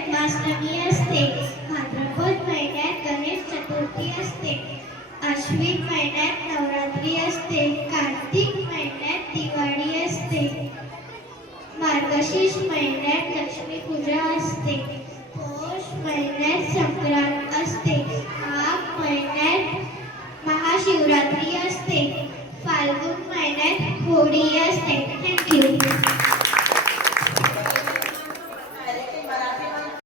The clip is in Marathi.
जन्माष्टमी असते, भाद्रपद महिन्यात गणेश चतुर्थी असते, आश्विन महिन्यात नवरात्री असते,